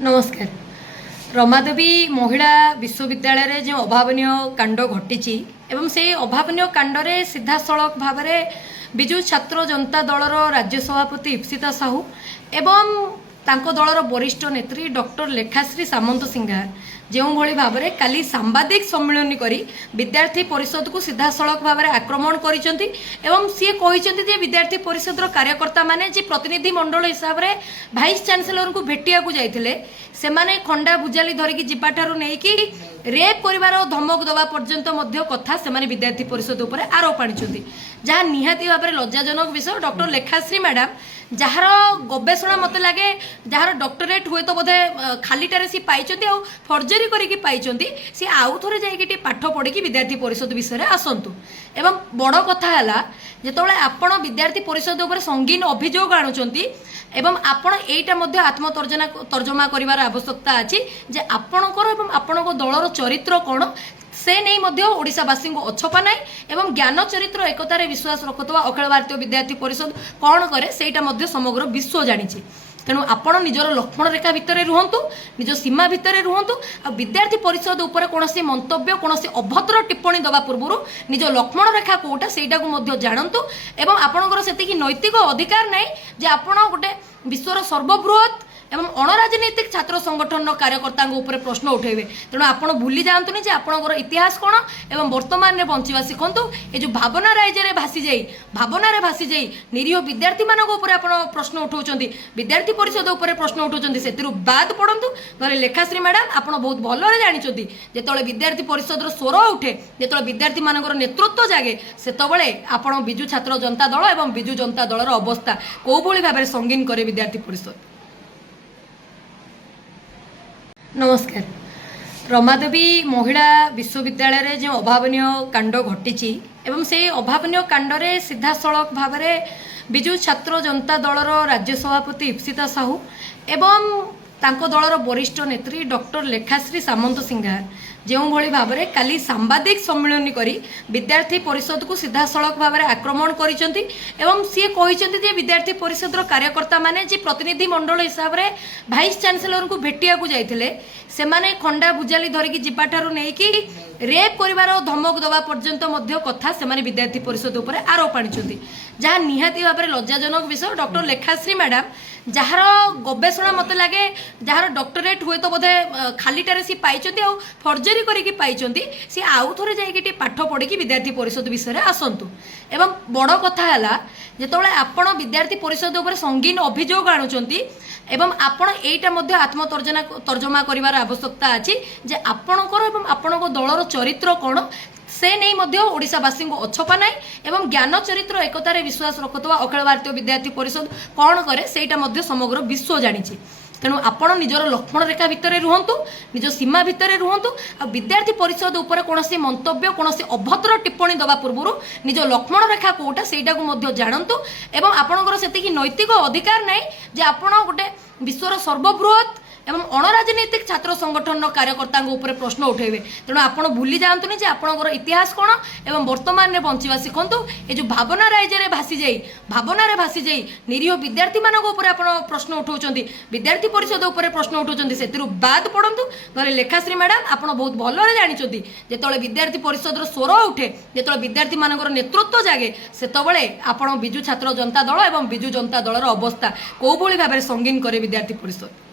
नमस्कार। रमादेवी महिला विश्वविद्यालय जो अभावन कांड घटी एवं से अभावन कांडरे सीधा सड़क भाव में विजु छात्र जनता दलर राज्य सभापति इप्सिता साहू एवं तांको दलर वरिष्ठ नेत्री डॉक्टर लेखाश्री सामंत सिंघार जो भली भाव में काली सांबादिक सम्मिलन करी विद्यार्थी परिषद को सीधा सड़क भाव में आक्रमण करिसेंती एवं सी कहते जे विद्यार्थी परिषद कार्यकर्ता माने जी प्रतिनिधि मंडल हिसाब से भाइस चांसेलर को भेटिया को जाइथिले सेमाने खंडा भुजाली धरिकी जिबाठारु नेकी रेप करिवार धमक दवा पर्यंत मध्य कथा सेमाने विद्यार्थी परिषद उपरे आरोप आनिछंती जहाँ निहाती भाव में लज्जाजनक विषय। डॉक्टर लेखाश्री मैडम जार गवेषणा मत लगे जार डॉक्टरेट हुए तो बोधे खालीटारे सी पाइछंती आ फर्जरी करिकी पाइछंती सी आउ थोरे जाइकी पाठ पढ़ी विद्यार्थी परिषद विषय आसतु एवं बड़ कथा है जेतबेले आपण विद्यार्थी परिषद उपर संगीन अभियोग आणुचंती एवं आपण एटा मध्य आत्मतर्जना तर्जमा करिवार आवश्यकता अछि जे आपणकर एवं आपणको दलर चरित्र कोन से नहीं मध्य ओडिशावासी को अछपा नाई एवं ज्ञान चरित्र एकतार विश्वास रखुवा अखिल भारतीय विद्यार्थी परिषद कौन करे सेटा मध्य समग्र विश्व जानिछि। तेणु आपण निजर लक्ष्मण रेखा भितर रुहतु निज सीमा भितर रुहतु आ विद्यार्थी परिषद उपर कोनोसी मंतव्य कोनोसी अभद्र टिप्पणी दवा पूर्व निज लक्ष्मण रेखा कोटा सेटा को मध्य जानतु एवं आपणकर सेतिकी नैतिक अधिकार नाही जे आपण गोटे विश्वर सर्वबृहत एवं अणराजनैतिक छात्र संगठन कार्यकर्ता प्रश्न उठेबे। तेणु आपण भूली जातुनि जे आपणकर इतिहास कौन एवं वर्तमान में बंचिबा शिखंतु ए जो भावना राज्य भासी जाई निरीह विद्यार्थी मानक ऊपर आपण प्रश्न उठाउछंती विद्यार्थी परिषद ऊपर प्रश्न उठाउछंती सेतिरु बाद पड़ंतु नरे लेखाश्री मैडम आपण बहुत भलरे जानिछंती जेतबेले विद्यार्थी परिषद स्वर उठे जेतबेले विद्यार्थी मानकर नेतृत्व जागे सेतबेले आपण विजु छात्र जनता दल एवं विजु जनता दलर अवस्था को भली भाबरे संगीन करे विद्यार्थी परिषद। नमस्कार। रमादेवी महिला विश्वविद्यालय जो अभावन कांड घटी एवं से अभावन कांडरे सीधा सड़क भाव में विजु छात्र जनता दलर राज्य सभापति इप्सिता साहू एवं तांको दलर वरिष्ठ नेत्री डॉक्टर लेखाश्री सामंत सिंघार जो भली भाव में काली सांबादिक सम्मिलन करी विद्यार्थी परिषद को सीधा सड़क भाव में आक्रमण करिसेंती एवं सी कहते जे विद्यार्थी परिषद कार्यकर्ता माने जी प्रतिनिधि मंडल हिसाब से भाइस चांसेलर को भेटिया को जाइथिले सेमाने खंडा भुजाली धरिकी जिबाठारु नेकी रेप करिवार धमक दवा पर्यंत मध्य कथा सेमाने विद्यार्थी परिषद उपरे आरोप आनिछंती जहाँ निहाती भाव में लज्जाजनक विषय। डॉक्टर लेखाश्री मैडम जार गवेषणा मत लगे जार डॉक्टरेट हुए तो बोधे खालीटारे सी पाइछंती आ फर्जरी करिकी पाइछंती सी आउ थोरे जाइकी पाठ पढ़ी विद्यार्थी परिषद विषय आसतु एवं बड़ कथा है जेतबेले आपण विद्यार्थी परिषद उपर संगीन अभियोग आणुचंती एवं आपण एटा मध्य आत्मतर्जना तर्जमा करिवार आवश्यकता अछि जे आपणकर एवं आपणको दलर चरित्र कोन से नहीं मध्य ओडिशावासी को अछपा नाई एवं ज्ञान चरित्र एकतार विश्वास रखुवा अखिल भारतीय विद्यार्थी परिषद कौन करे सेटा मध्य समग्र विश्व जानिछि। तेणु आपण निजर लक्ष्मण रेखा भितर रुहतु निज सीमा भितर रुहतु आ विद्यार्थी परिषद उपर कोनोसी मंतव्य कोनोसी अभद्र टिप्पणी दवा पूर्व निज लक्ष्मण रेखा कोटा सेटा को मध्य जानतु एवं आपणकर सेतिकी नैतिक अधिकार नाही जे आपण गोटे विश्वर सर्वबृहत एवं अणराजनैतिक छात्र संगठन कार्यकर्ता प्रश्न उठेबे। तेणु आपण भूली जातुनि जे आपणकर इतिहास कौन एवं वर्तमान में बंचिबा शिखंतु ए जो भावना राज्य भासी जाई निरीह विद्यार्थी मानक ऊपर आपण प्रश्न उठाउछंती विद्यार्थी परिषद ऊपर प्रश्न उठाउछंती सेतिरु बाद पड़ंतु नरे लेखाश्री मैडम आपण बहुत भलरे जानिछंती जेतबेले विद्यार्थी परिषद स्वर उठे जेतबेले विद्यार्थी मानकर नेतृत्व जागे सेतबेले आपण विजु छात्र जनता दल एवं विजु जनता दलर अवस्था को भली भाबरे संगीन करे विद्यार्थी परिषद।